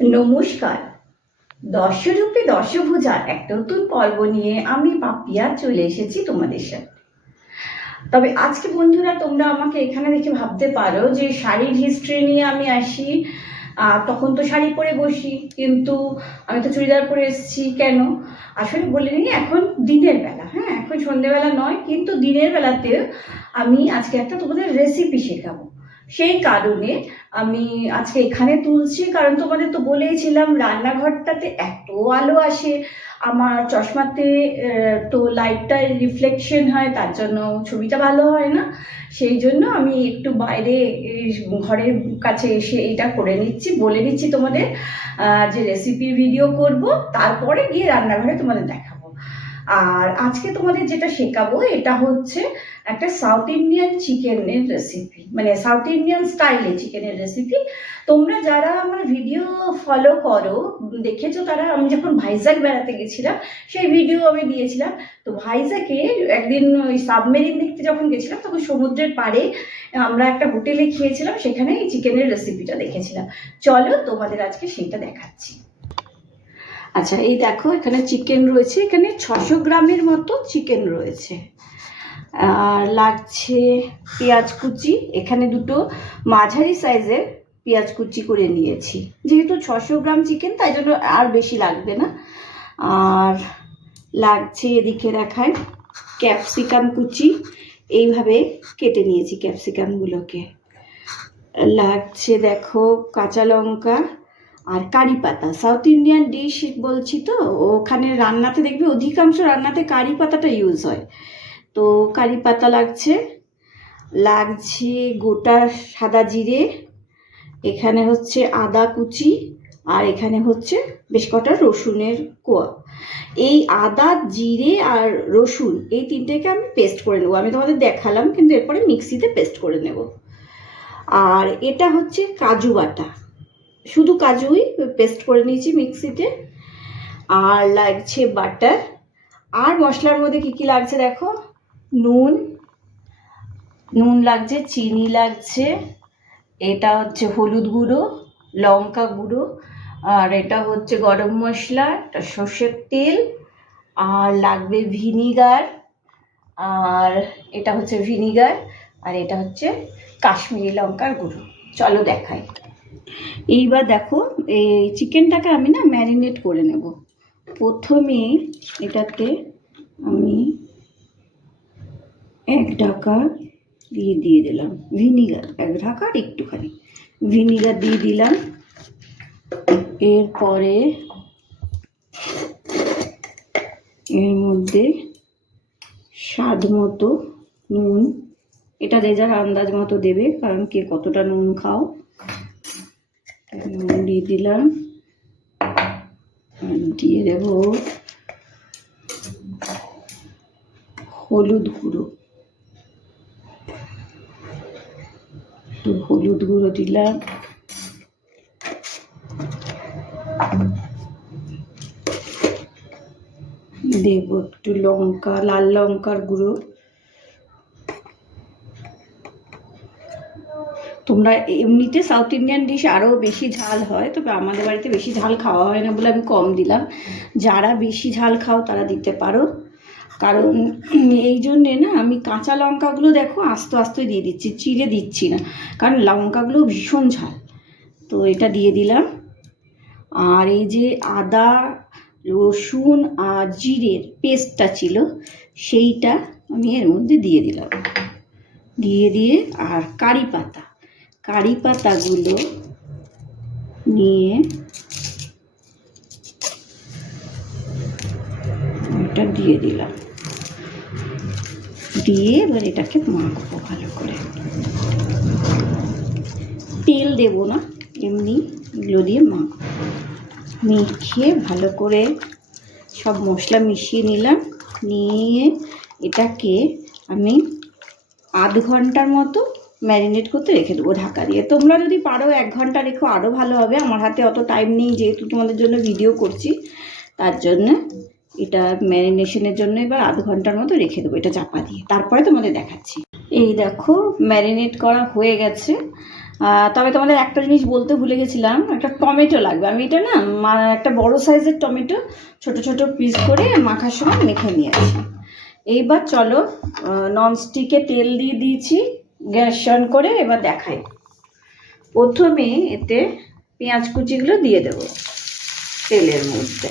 নমস্কার। দর্শরূপে দর্শভুজার একটা নতুন পর্ব নিয়ে আমি পাপিয়া চলে এসেছি তোমাদের সাথে। তবে আজকে বন্ধুরা, তোমরা আমাকে এখানে দেখে ভাবতে পারো যে শাড়ির হিস্ট্রি নিয়ে আমি আসি, তখন তো শাড়ি পরে বসি, কিন্তু আমি তো চুড়িদার পরে এসেছি কেন? আসলে বলে নিই, এখন দিনের বেলা, হ্যাঁ এখন সন্ধ্যেবেলা নয়, কিন্তু দিনের বেলাতে আমি আজকে একটা তোমাদের রেসিপি শেখাবো। সেই কারণে আমি আজকে এখানে তুলছি, কারণ তোমাদের তো বলেইছিলাম রান্নাঘরটাতে এত আলো আসে, আমার চশমাতে তো লাইটটা রিফ্লেকশন হয়, তার জন্য ছবিটা ভালো হয় না। সেই জন্য আমি একটু বাইরে ঘরের কাছে এসে এটা করে নিচ্ছি, বলে নিচ্ছি তোমাদের যে রেসিপি ভিডিও করব, তারপরে গিয়ে রান্নাঘরে তোমাদের দেখাবো। আর আজকে তোমাদের যেটা শেখাবো এটা হচ্ছে একটা সাউথ ইন্ডিয়ান চিকেনের রেসিপি, মানে সাউথ ইন্ডিয়ান স্টাইলে চিকেনের রেসিপি। তোমরা যারা আমার ভিডিও ফলো করো দেখেছো, তারা আমি যখন ভাইজ্যাক বেড়াতে গেছিলাম সেই ভিডিও আমি দিয়েছিলাম। তো ভাইজ্যাকে একদিন ওই সাবমেরিন দেখতে যখন গেছিলাম, তখন সমুদ্রের পাড়ে আমরা একটা হোটেলে খেয়েছিলাম, সেখানে এই চিকেনের রেসিপিটা দেখেছিলাম। চলো তোমাদের আজকে সেটা দেখাচ্ছি। আচ্ছা, এই দেখো এখানে চিকেন রয়েছে, এখানে 600 গ্রামের মতো চিকেন রয়েছে। আর লাগছে পেঁয়াজ কুচি, এখানে দুটো মাঝারি সাইজের পেঁয়াজ কুচি করে নিয়েছি, যেহেতু 600 গ্রাম চিকেন তাই জন্য আর বেশি লাগবে না। আর লাগছে, এদিকে দেখায়, ক্যাপসিকাম কুচি, এইভাবে কেটে নিয়েছি ক্যাপসিকামগুলোকে। লাগছে দেখো কাঁচা লঙ্কা আর কারি পাতা। সাউথ ইন্ডিয়ান ডিশ বলছি তো, ওখানে রান্নাতে দেখবে অধিকাংশ রান্নাতে কারি পাতাটা ইউজ হয়, তো কারি পাতা লাগছে। লাগছে গোটা সাদা জিরে, এখানে হচ্ছে আদা কুচি, আর এখানে হচ্ছে বেশ কটা রসুনের কোয়া। এই আদা, জিরে আর রসুন এই তিনটেকে আমি পেস্ট করে নেবো। আমি তোমাদের দেখালাম, কিন্তু এরপরে মিক্সিতে পেস্ট করে নেব। আর এটা হচ্ছে কাজু বাটা, শুধু কাজুই পেস্ট করে নিয়েছি মিক্সিতে। আর লাগছে বাটার। আর মশলার মধ্যে কী কী লাগছে দেখো, নুন লাগছে, চিনি লাগছে, এটা হচ্ছে হলুদ গুঁড়ো, লঙ্কা গুঁড়ো, আর এটা হচ্ছে গরম মশলা, এটা সর্ষের তেল, আর লাগবে ভিনিগার, আর এটা হচ্ছে ভিনিগার, আর এটা হচ্ছে কাশ্মীরি লঙ্কার গুঁড়ো। চলো দেখাই। এইবার দেখো, এই চিকেনটাকে আমি না ম্যারিনেট করে নেব। প্রথমে এটাতে আমি 1 ঢাকা দিয়ে দিলাম ভিনিগার, 1 ঢাকা আর একটুখানি ভিনিগার দিয়ে দিলাম। এরপরে এর মধ্যে স্বাদ মতো নুন, এটা যে যার আন্দাজ মতো দেবে, কারণ কে কতটা নুন খাও। নুন দিয়ে দিলাম, দিয়ে দেব হলুদ গুঁড়ো, একটু হলুদ গুঁড়ো দিলাম। দেব একটু লঙ্কা, লাল লঙ্কার গুঁড়ো। তোমরা এমনিতে সাউথ ইন্ডিয়ান ডিশ আরও বেশি ঝাল হয়, তবে আমাদের বাড়িতে বেশি ঝাল খাওয়া হয় না বলে আমি কম দিলাম। যারা বেশি ঝাল খাও তারা দিতে পারো, কারণ এই জন্যে না আমি কাঁচা লঙ্কাগুলো দেখো আস্তে আস্তে দিয়ে দিচ্ছি, চিড়ে দিচ্ছি না, কারণ লঙ্কাগুলো ভীষণ ঝাল। তো এটা দিয়ে দিলাম। আর এই যে আদা, রসুন আর জিরের পেস্টটা ছিল, সেইটা আমি এর মধ্যে দিয়ে দিলাম। দিয়ে আর কারি পাতাগুলো নিয়ে এটা দিয়ে দিলাম। দিয়ে এবার এটাকে মাখবো ভালো করে। তেল দেব না, এমনি এগুলো দিয়ে মাখবো। মেখে ভালো করে সব মশলা মিশিয়ে নিলাম। নিয়ে এটাকে আমি আধ ঘন্টার মতো ম্যারিনেট করতে রেখে দেবো ঢাকা দিয়ে। তোমরা যদি পারো 1 ঘন্টা রেখো আরও ভালো হবে। আমার হাতে অত টাইম নেই, যেহেতু তোমাদের জন্য ভিডিও করছি, তার জন্য এটা ম্যারিনেশনের জন্য এবার আধ ঘন্টার মতো রেখে দেবো এটা চাপা দিয়ে, তারপরে তোমাদের দেখাচ্ছি। এই দেখো ম্যারিনেট করা হয়ে গেছে। তবে তোমাদের একটা জিনিস বলতে ভুলে গেছিলাম, একটা টমেটো লাগবে। আমি এটা না একটা বড় সাইজের টমেটো ছোট ছোট পিস করে মাখার সময় মেখে নিয়েছি। এইবার চলো, ননস্টিকে তেল দিয়ে দিয়েছি, গ্যাস অন করে। এবার দেখাই, প্রথমে এতে পেঁয়াজ কুচিগুলো দিয়ে দেবো তেলের মধ্যে।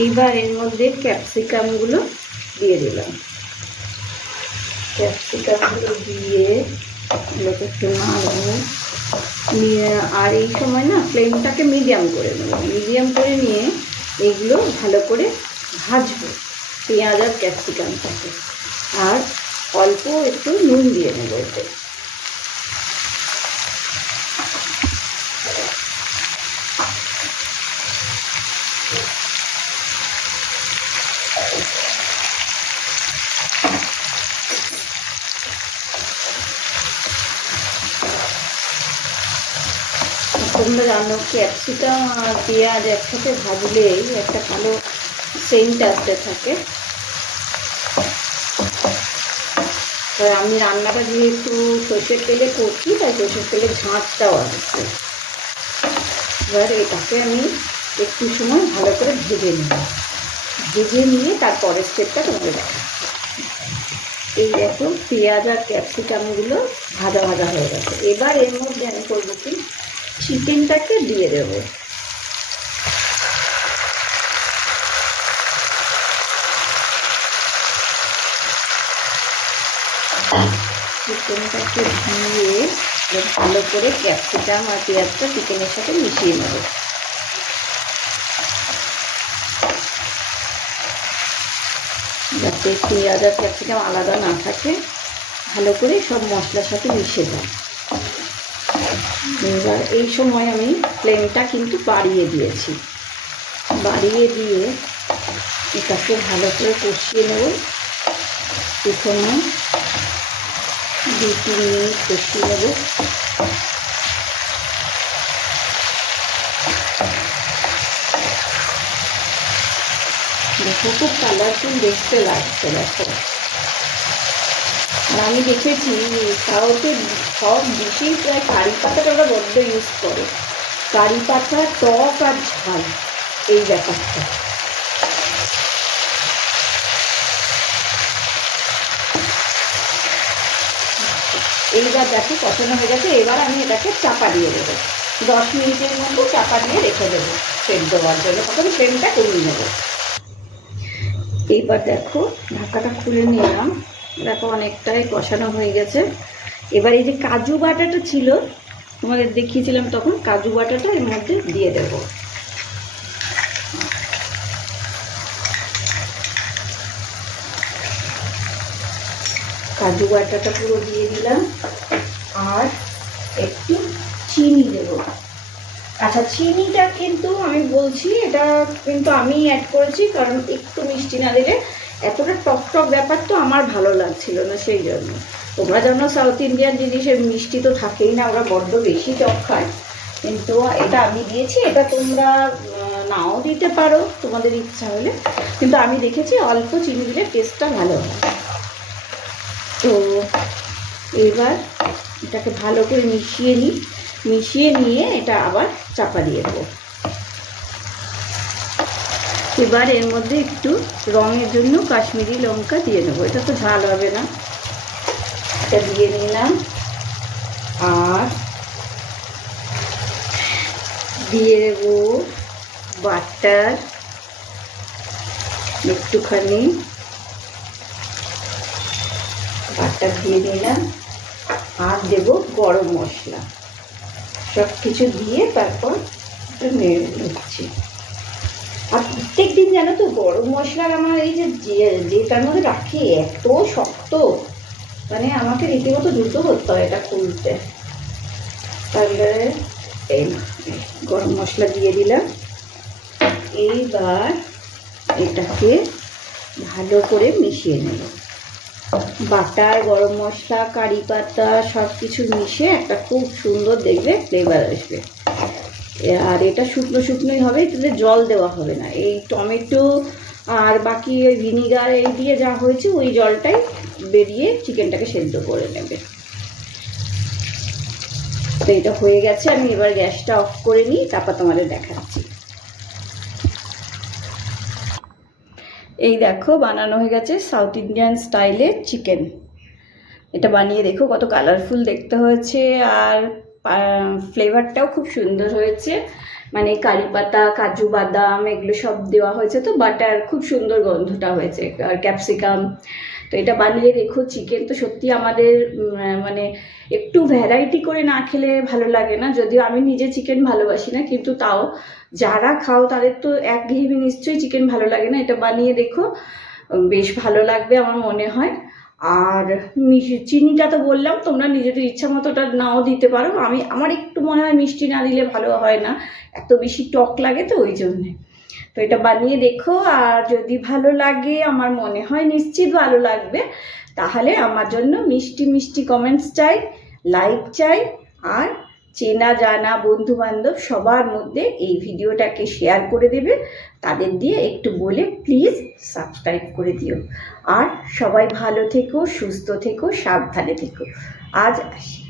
এইবার এর মধ্যে ক্যাপসিকামগুলো দিয়ে দিলাম। ক্যাপসিকামগুলো দিয়ে একটু নাড়বো, আর এই সময় না ফ্লেমটাকে মিডিয়াম করে নেব। মিডিয়াম করে নিয়ে এইগুলো ভালো করে ভাজবো, পেঁয়াজ আর ক্যাপসিকামটাকে। আর অল্প একটু নুন দিয়ে নেব এতে। তোমরা জানো ক্যাপসিকাম আর পেঁয়াজ একসাথে ভাজলেই একটা ভালো সেন্ট আসতে থাকে। আমি রান্নাটা যেহেতু সর্ষের তেলে করছি, তাই সর্ষের তেলে ঝাঁঝটাও আসছে। এবার এটাকে আমি একটু সময় ভালো করে ভেজে নেব। ভেজে নিয়ে তারপরের স্টেপটা তোমাদের দেখা। এই দেখো পেঁয়াজ আর ক্যাপসিকামগুলো ভাজা ভাজা হয়ে গেছে। এবার এর মধ্যে আমি করবো কি, চিকেনটাকে দিয়ে দেবো। চিকেনটাকে দিয়ে ভালো করে ক্যাপসিকাম আর পেঁয়াজটা চিকেনের সাথে মিশিয়ে নেব। যাতে পেঁয়াজ আর ক্যাপসিকাম আলাদা না থাকে, ভালো করে সব মশলার সাথে মিশে যায়। এবার এই সময় আমি ফ্লেমটা কিন্তু বাড়িয়ে দিয়েছি। বাড়িয়ে দিয়ে এটাকে ভালো করে কষিয়ে নেব। প্রথমে 2-3 মিনিট কষিয়ে নেব। দেখো খুব কালারফুল দেখতে লাগছে। দেখো, আর আমি দেখেছি সাউথে সব ডিশেই প্রায় কারি পাতাটা ওরা বড্ড ইউজ করে। কারি পাতা, টক আর ঝাল, এই ব্যাপারটা। এইবার দেখো কষানো হয়ে গেছে। এবার আমি এটাকে চাপা দিয়ে দেবো। 10 মিনিটের মধ্যে চাপা দিয়ে রেখে দেবো সেদ্ধ হওয়ার জন্য। তখন ফ্লেমটা কমিয়ে নেবো। এইবার দেখো ঢাকাটা খুলে নিলাম। দেখো অনেকটাই কষানো হয়ে গেছে। এবার এই যে কাজু বাটাটা ছিল, তোমাদের দেখিয়েছিলাম তখন, কাজু বাটাটা এর মধ্যে দিয়ে দেব। কাজু বাটাটা পুরো দিয়ে দিলাম। আর একটু চিনি দেব। আচ্ছা, চিনিটা কিন্তু আমি বলছি, এটা কিন্তু আমি অ্যাড করেছি, কারণ একটু মিষ্টি না দিলে এতটা টক টক ব্যাপার তো আমার ভালো লাগছিল না, সেই জন্য। তোমরা জানো সাউথ ইন্ডিয়ান জিনিসের মিষ্টি তো থাকেই না, ওরা বড্ড বেশি টক খায়। কিন্তু এটা আমি দিয়েছি, এটা তোমরা নাও দিতে পারো তোমাদের ইচ্ছা হলে, কিন্তু আমি দেখেছি অল্প চিনি দিলে টেস্টটা ভালো হয়। তো এবার এটাকে ভালো করে মিশিয়ে নিয়ে এটা আবার চাপা দিয়ে দেবো। এবার এর মধ্যে একটু রঙের জন্য কাশ্মীরি লঙ্কা দিয়ে নেবো। এটা তো ঝাল হবে না, এটা দিয়ে নিলাম। আর দিয়ে দেবো বাটার একটুখানি, বাটার দিয়ে দিলাম। আর দেবো গরম মশলা। সব কিছু দিয়ে তারপর একটু নেড়ে নিচ্ছি। আর প্রত্যেক দিন জানো তো গরম মশলার আমার এই যেটার মধ্যে রাখি এত শক্ত, মানে আমাকে রীতিমতো দ্রুত করতে হয় এটা খুলতে। তাহলে এই গরম মশলা দিয়ে দিলাম। এইবার এটাকে ভালো করে মিশিয়ে নেব। বাটার, গরম মশলা, কারি পাতা সব কিছু মিশিয়ে একটা খুব সুন্দর দেখবে ফ্লেভার আসবে। আর এটা শুকনো শুকনোই হবে, এটাতে জল দেওয়া হবে না। এই টমেটো আর বাকি ওই ভিনিগার এই দিয়ে যা হয়েছে ওই জলটাই বেরিয়ে চিকেনটাকে সেদ্ধ করে নেবে। তো এটা হয়ে গেছে, আমি এবার গ্যাসটা অফ করে নিই, তারপর তোমাদের দেখাচ্ছি। এই দেখো বানানো হয়ে গেছে সাউথ ইন্ডিয়ান স্টাইলে চিকেন। এটা বানিয়ে দেখো কত কালারফুল দেখতে হয়েছে, আর ফ্লেভারটাও খুব সুন্দর হয়েছে। মানে কারি পাতা, কাজু বাদাম এগুলো সব দেওয়া হয়েছে, তো বাটার খুব সুন্দর গন্ধটা হয়েছে, আর ক্যাপসিকাম। তো এটা বানিয়ে দেখো। চিকেন তো সত্যি আমাদের মানে একটু ভ্যারাইটি করে না খেলে ভালো লাগে না, যদিও আমি নিজে চিকেন ভালোবাসি না, কিন্তু তাও যারা খাও তাদের তো একঘেয়েমি নিশ্চয়ই চিকেন ভালো লাগে না। এটা বানিয়ে দেখো, বেশ ভালো লাগবে আমার মনে হয়। আর চিনিটা তো বললাম, তোমরা নিজেদের ইচ্ছা মতো ওটা নাও দিতে পারো। আমার একটু মনে হয় মিষ্টি না দিলে ভালো হয় না, এত বেশি টক লাগে তো ওই জন্যে। তো এটা বানিয়ে দেখো, আর যদি ভালো লাগে, আমার মনে হয় নিশ্চিত ভালো লাগবে, তাহলে আমার জন্য মিষ্টি মিষ্টি কমেন্টস চাই, লাইক চাই, আর চেনা জানা বন্ধু বান্ধব সবার মধ্যে এই ভিডিওটাকে শেয়ার করে দেবে। তাদের দিয়ে একটু বলে প্লিজ সাবস্ক্রাইব করে দিও। আর সবাই ভালো থেকো, সুস্থ থেকো, সাবধানে থেকো। আজ আসি।